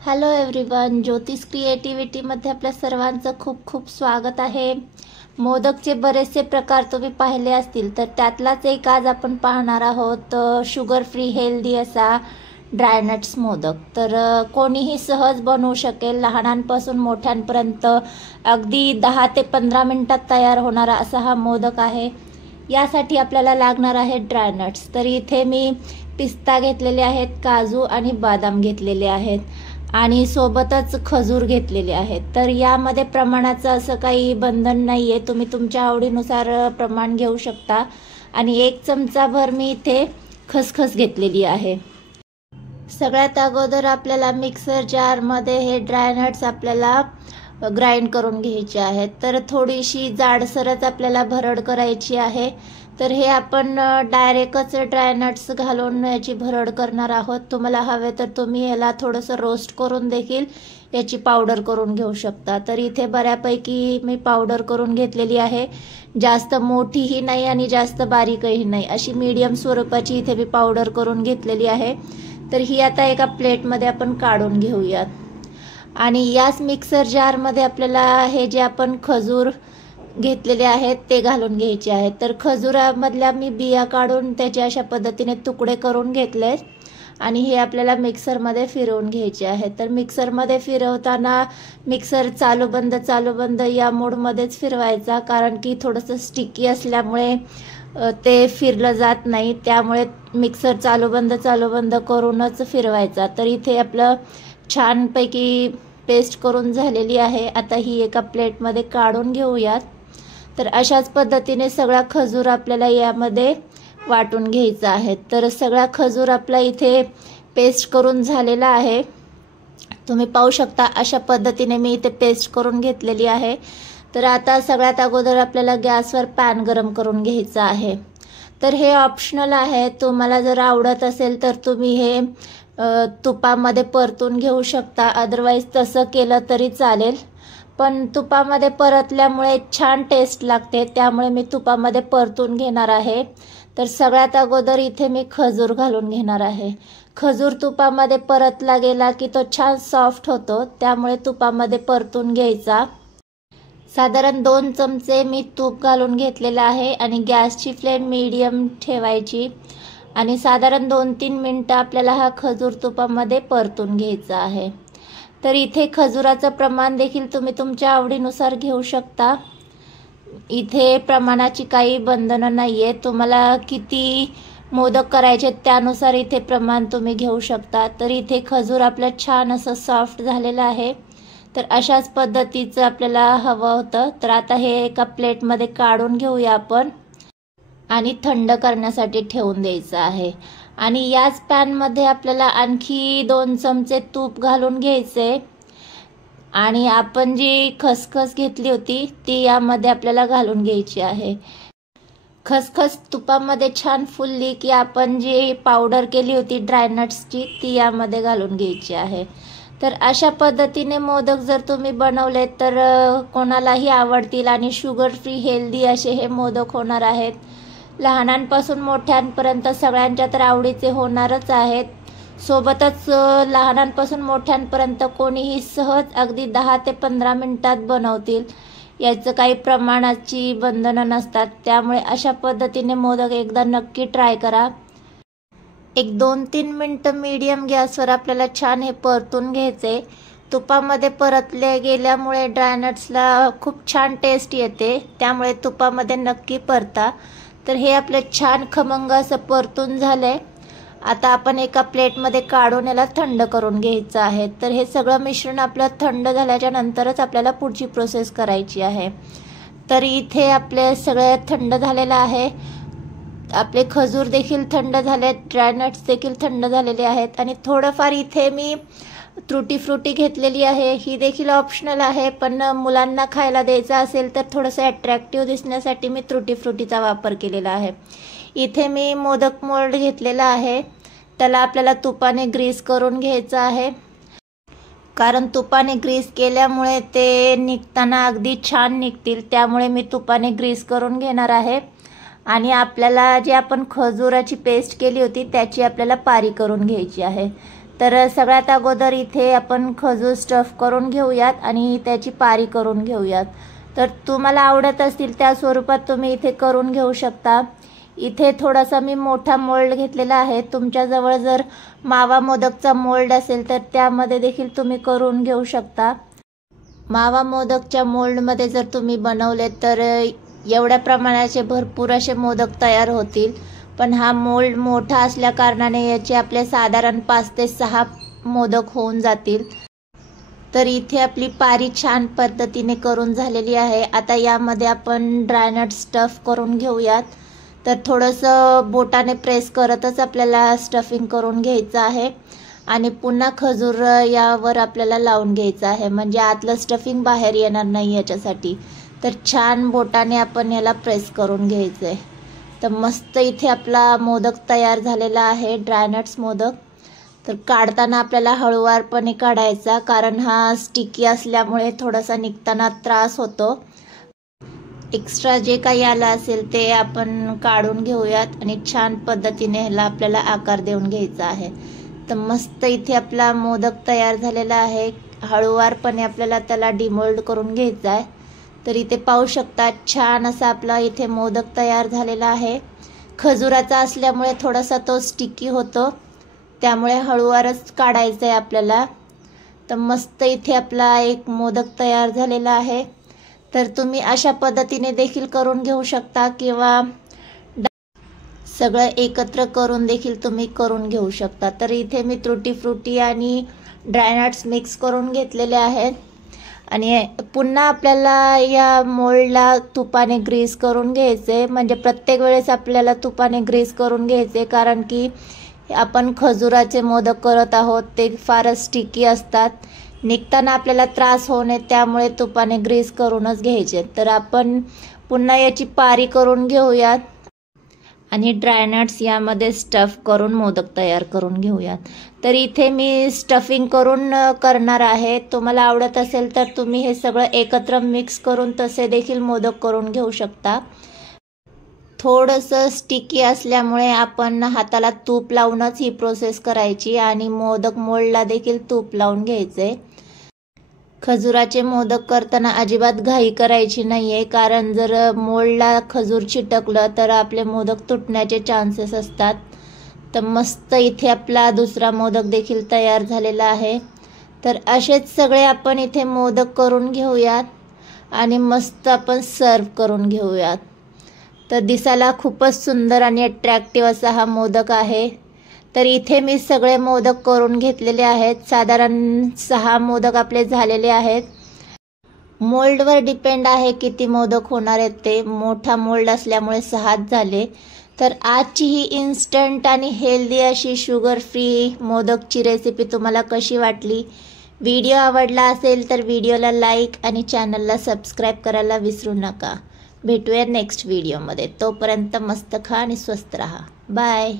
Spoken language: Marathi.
हॅलो एव्हरीवन, ज्योतिष क्रिएटिव्हिटीमध्ये आपल्या सर्वांचं खूप खूप स्वागत आहे. मोदकचे बरेचसे प्रकार तुम्ही पाहिले असतील, तर त्यातलाच एक आज आपण पाहणार आहोत शुगर फ्री हेल्दी असा ड्रायनट्स मोदक. तर कोणीही सहज बनवू शकेल, लहानांपासून मोठ्यांपर्यंत अगदी 10 ते 15 मिनिटात तयार होणारा असा हा मोदक आहे. यासाठी आपल्याला लागणार आहे ड्रायनट्स. तर इथे मी पिस्ता घेतलेले आहेत, काजू आणि बदाम घेतलेले आहेत आणि सोबतच खजूर घेतलेले आहेत. तर यामध्ये प्रमाणाचं असं काही बंधन नाही आहे, तुम्ही तुमच्या आवडीनुसार प्रमाण घेऊ शकता. आणि 1 चमचाभर मी इथे खसखस घेतलेली आहे. सगळ्यात अगोदर आपल्याला मिक्सर जारमध्ये हे ड्रायनट्स आपल्याला ग्राइंड करून घ्यायचे आहेत. तर थोडीशी जाडसरच आपल्याला भरड करायची आहे. तर हे आपण डायरेक्टच ड्रायनट्स घालून याची भरड करणार आहोत. तुम्हाला हवे तर तुम्ही याला थोडंसं रोस्ट करून देखील याची पावडर करून घेऊ शकता. तर इथे बऱ्यापैकी मी पावडर करून घेतलेली आहे. जास्त मोठीही नाही आणि जास्त बारीकही नाही, अशी मीडियम स्वरूपाची इथे मी पावडर करून घेतलेली आहे. तर ही आता एका प्लेटमध्ये आपण काढून घेऊयात. आणि याच मिक्सर जारमध्ये आपल्याला हे जे आपण खजूर घेतलेले आहेत ते घालून घ्यायचे आहेत. तर खजुरामधल्या मी बिया काढून त्याचे अशा पद्धतीने तुकडे करून घेतले आणि हे आपल्याला मिक्सरमध्ये फिरवून घ्यायचे आहेत. तर मिक्सरमध्ये फिरवताना मिक्सर चालू बंद या मोडमध्येच फिरवायचा, कारण की थोडंसं स्टिकी असल्यामुळे ते फिरलं जात नाही, त्यामुळे मिक्सर चालू बंद करूनच फिरवायचा. तर इथे आपलं छानपैकी पेस्ट करून झालेली आहे. आता ही एका प्लेटमध्ये काढून घेऊयात. तर अशाच पद्धतीने सगळा खजूर आपल्याला यामध्ये वाटून घ्यायचा आहे. तर सगळा खजूर आपला इथे पेस्ट करून झालेला आहे. तुम्ही पाहू शकता अशा पद्धतीने मी इथे पेस्ट करून घेतलेली आहे. तर आता सगळ्यात अगोदर आपल्याला गॅसवर पॅन गरम करून घ्यायचा आहे. तर हे ऑप्शनल आहे, तुम्हाला जर आवडत असेल तर तुम्ही हे तुपामध्ये परतून घेऊ शकता, अदरवाईज तसं केलं तरी चालेल. पण तुपामध्ये परतल्यामुळे छान टेस्ट लागते, त्यामुळे मी तुपामध्ये परतून घेणार आहे. तर सगळ्यात अगोदर इथे मी खजूर घालून घेणार आहे. खजूर तुपामध्ये परतला गेला की तो छान सॉफ्ट होतो, त्यामुळे तुपामध्ये परतून घ्यायचा. साधारण 2 चमचे मी तूप घालून घेतलेलं आहे आणि गॅसची फ्लेम मीडियम ठेवायची आणि साधारण 2-3 मिनटं आपल्याला हा खजूर तुपामध्ये परतून घ्यायचा आहे. तर इथे खजुराचं प्रमाण देखील तुम्ही तुमच्या आवडीनुसार घेऊ शकता. इथे प्रमाणाची काही बंधनं नाही आहे, तुम्हाला किती मोदक करायचे त्यानुसार इथे प्रमाण तुम्ही घेऊ शकता. तर इथे खजूर आपलं छान असं सॉफ्ट झालेलं आहे. तर अशाच पद्धतीचं आपल्याला हवं होतं. तर आता हे एका प्लेटमध्ये काढून घेऊया आपण आणि थंड करण्यासाठी ठेवून द्यायचं आहे. आणि याच पॅनमध्ये आपल्याला आणखी 2 चमचे तूप घालून घ्यायचे आणि आपण जी खसखस घेतली होती ती यामध्ये आपल्याला घालून घ्यायची आहे. खसखस तुपामध्ये छान फुलली की आपण जी पावडर केली होती ड्रायनट्सची ती यामध्ये घालून घ्यायची आहे. तर अशा पद्धतीने मोदक जर तुम्ही बनवले तर कोणालाही आवडतील आणि शुगर फ्री हेल्दी असे हे मोदक होणार आहेत. लहानांपासून मोठ्यांपर्यंत सगळ्यांच्या तर आवडीचे होणारच आहेत. सोबतच लहानांपासून मोठ्यांपर्यंत कोणीही सहज अगदी 10 ते 15 मिनिटात बनवतील. याचं काही प्रमाणाची बंधनं नसतात, त्यामुळे अशा पद्धतीने मोदक एकदा नक्की ट्राय करा. एक 2-3 मिनटं मीडियम गॅसवर आपल्याला छान हे परतून घ्यायचे. तुपामध्ये परतले गेल्यामुळे ड्रायनट्सला खूप छान टेस्ट येते, त्यामुळे तुपामध्ये नक्की परता. तर हे आपलं छान खमंग असं परतून झालंय. आता आपण एका प्लेटमध्ये काढून याला थंड करून घ्यायचं आहे. तर हे सगळं मिश्रण आपलं थंड झाल्याच्या नंतरच आपल्याला पुढची प्रोसेस करायची आहे. तर इथे आपले सगळे थंड झालेलं आहे. आपले खजूर देखील थंड झालेत, ड्रायनट्स देखील थंड झालेले आहेत आणि थोडंफार इथे मी तुटी फ्रुटी घेतलेली आहे. ही देखील ऑप्शनल आहे, पण मुलांना खायला द्यायचं असेल तर थोडंसं अट्रॅक्टिव्ह दिसण्यासाठी मी तुटी फ्रुटीचा वापर केलेला आहे. इथे मी मोदक मोल्ड घेतलेला आहे, त्याला आपल्याला तुपाने ग्रीस करून घ्यायचं आहे. कारण तुपाने ग्रीस केल्यामुळे ते निघताना अगदी छान निघतील, त्यामुळे मी तुपाने ग्रीस करून घेणार आहे. आणि आपल्याला जे आपण खजुराची पेस्ट केली होती त्याची आपल्याला पारी करून घ्यायची आहे. तर सगळ्यात अगोदर इथे आपण खजूर स्टफ करून घेऊयात आणि त्याची पारी करून घेऊयात। तर तुम्हाला आवडत असतील त्या स्वरूपात तुम्ही इथे करून घेऊ शकता। इथे थोडासा मी मोठा मोल्ड घेतलेला आहे। तुमच्याजवळ जर मावा मोदकचा मोल्ड असेल तर त्यामध्ये देखील तुम्ही करून घेऊ शकता। मावा मोदकच्या मोल्डमध्ये जर तुम्ही बनवले तर एवढ्या प्रमाणाचे भरपूर असे मोदक तयार होतील, पण हा मोल्ड मोठा असल्या कारणाने याचे आपले साधारण 5 ते 6 मोदक होऊन जातील। तर इथे आपली पारी छान पद्धतीने करून झालेली आहे। आता यामध्ये आपण ड्रायनट स्टफ करून घेऊयात। तर थोडंसं बोटाने प्रेस करतच आपल्याला स्टफिंग करून घ्यायचं आहे आणि पुन्हा खजूर यावर आपल्याला लावून घ्यायचं आहे, म्हणजे आतलं स्टफिंग बाहेर येणार नाही याच्यासाठी। तर छान बोटाने आपण याला प्रेस करून घ्यायचं आहे। तर मस्त इथे आपला मोदक तयार झालेला आहे, ड्रायनट्स मोदक। तर काढताना आपल्याला हळूवारपणे काढायचा, कारण हा स्टिकी असल्यामुळे थोडासा निघताना त्रास होतो। एक्स्ट्रा जे काही आलं असेल ते आपण काढून घेऊयात आणि छान पद्धतीने ह्याला आपल्याला आकार देऊन घ्यायचा आहे। तर मस्त इथे आपला मोदक तयार झालेला आहे। हळूवारपणे आपल्याला त्याला डिमोल्ड करून घ्यायचा आहे। तर इथे पाहू शकता छान असा आपला इथे मोदक तयार झालेला आहे। खजुराचा असल्यामुळे थोडासा तो स्टिकी होतो, त्यामुळे हळूवारच काढायचं आहे आपल्याला। तर मस्त इथे आपला एक मोदक तयार झालेला आहे। तर तुम्ही अशा पद्धतीने देखील करून घेऊ शकता किंवा सगळं एकत्र करून देखील तुम्ही करून घेऊ शकता। तर इथे मी तुटी फ्रुटी आणि ड्रायनट्स मिक्स करून घेतलेले आहेत आणि पुन्हा आपल्याला या मोल्डला तुपाने ग्रीस करून घ्यायचे, म्हणजे प्रत्येक वेळेस आपल्याला तुपाने ग्रीस करून घ्यायचे, कारण की आपण खजुराचे मोदक करत आहोत, ते फारच स्टिकी असतात, निघताना आपल्याला त्रास होऊ नये त्यामुळे तुपाने ग्रीस करूनच घ्यायचे। तर आपण पुन्हा याची पारी करून घेऊयात आणि ड्रायनट्स यामध्ये स्टफ करून मोदक तयार करून घेऊयात। तर इथे मी स्टफिंग करून करणार आहे। तुम्हाला आवडत असेल तर तुम्ही हे सगळं एकत्र मिक्स करून तसे देखील मोदक करून घेऊ शकता। थोडंसं स्टिकी असल्यामुळे आपण हाताला तूप लावूनच ही प्रोसेस करायची आणि मोदक मोल्डला देखील तूप लावून घ्यायचे। खजुराचे मोदक करताना अजिबात घाई करायची नाहीये, कारण जर मोल्डला खजूर चिटकलं तर आपले मोदक तुटण्याचे चान्सेस असतात। तर मस्त इथे आपला दुसरा मोदक देखील तयार झालेला आहे। तर असेच सगळे आपण इथे मोदक करून घेऊयात आणि मस्त आपण सर्व करून घेऊयात। तर दिसायला खूपच सुंदर आणि अट्रॅक्टिव्ह असा हा मोदक आहे। तर इथे मी सगळे मोदक करून घेतलेले आहेत। साधारण 6 मोदक आपले झालेले आहेत। मोल्डवर डिपेंड आहे किती मोदक होणार आहेत ते। मोठा मोल्ड असल्यामुळे 6 झाले। तर आजची ही इन्स्टंट आणि हेल्दी अशी शुगर फ्री मोदकची रेसिपी तुम्हाला कशी वाटली? व्हिडिओ आवडला असेल तर व्हिडिओला लाईक आणि चॅनलला सबस्क्राईब करायला विसरू नका। भेटूया नेक्स्ट व्हिडिओमध्ये। तोपर्यंत मस्त खा आणि स्वस्त राहा। बाय।